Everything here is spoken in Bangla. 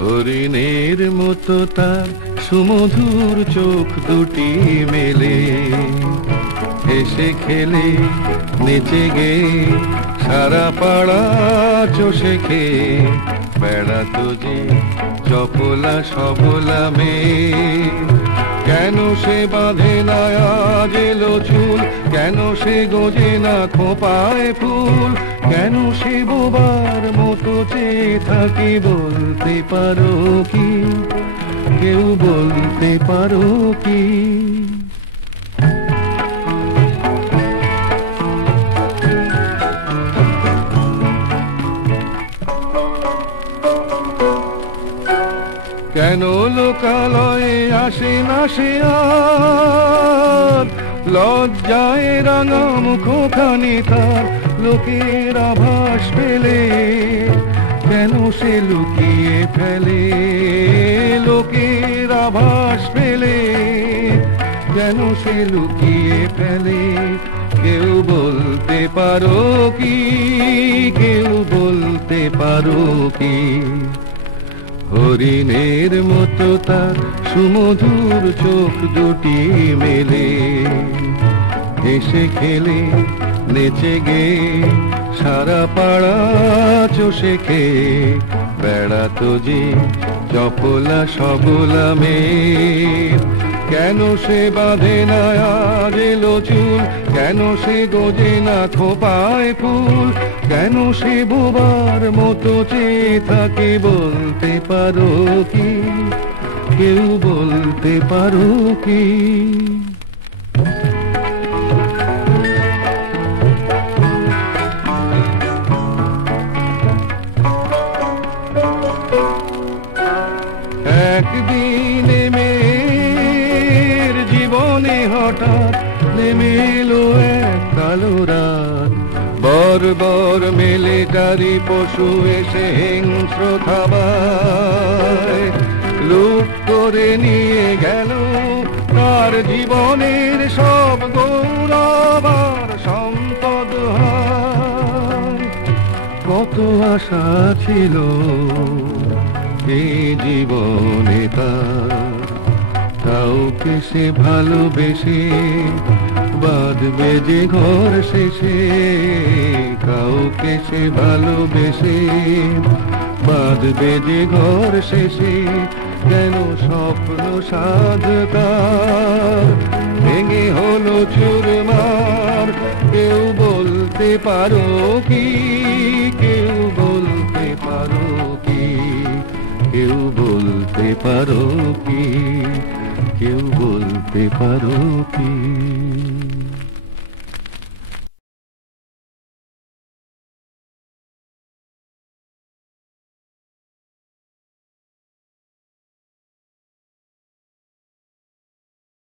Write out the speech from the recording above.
হরিণের মতো তার সুমধুর চোখ দুটি মেলে, হেসে খেলে নেচে গে সারা পাড়া চষে খেয়ে বেড়াতো যে চপলা সবলা মেয়ে। কেন সে বাঁধে না আজ এলো চুল, কেন সে গোজে না খোঁপায় ফুল, কেন সে বোবার মতো চেয়ে থাকি, বলতে পারো কি, কেউ বলতে পারো কি? কেন লোকালয়ে আসে না সে আর, লজ্জায় রাঙা মুখখানি তার লোকের আভাস পেলে, কেন সে লুকিয়ে ফেলে লোকের আভাস পেলে, কেন সে লুকিয়ে ফেলে? কেউ বলতে পারো কি, কেউ বলতে পারো কি? হরিণের মতো তার সুমধুর চোখ দুটি মেলে, হেসে খেলে নেচে গে সারা পাড়া চষে খেয়ে বেড়াতো যে চপলা সবলা মেয়ে। কেন সে বাঁধে না আজ এলো চুল, কেন সে গোজে না খোঁপায় ফুল, কেন সে বোবার মতো চেয়ে থাকে, বলতে পারো কি, কেউ বলতে পারো কি? একদিন মেয়ের জীবনে হঠাৎ নেমে এলো এক কালো রাত, বর্বর মিলিটারি পশু এসে হিংস্র থাবায় লুট করে নিয়ে গেল তার জীবনের সব গৌরব আর সম্পদ। কত আশা ছিল এই জীবনে তার, কাউকে সে ভালোবেসে বাঁধবে যে ঘর শেষে, কাউকে সে ভালোবেসে বাঁধবে যে ঘর শেষে। কেন স্বপ্ন সাধকার ভেঙে হলো চুরমার, কেউ বলতে পারো কি, কেউ বলতে পারো কি, কেউ বলতে পারো কি, কেউ বলতে পারো কি?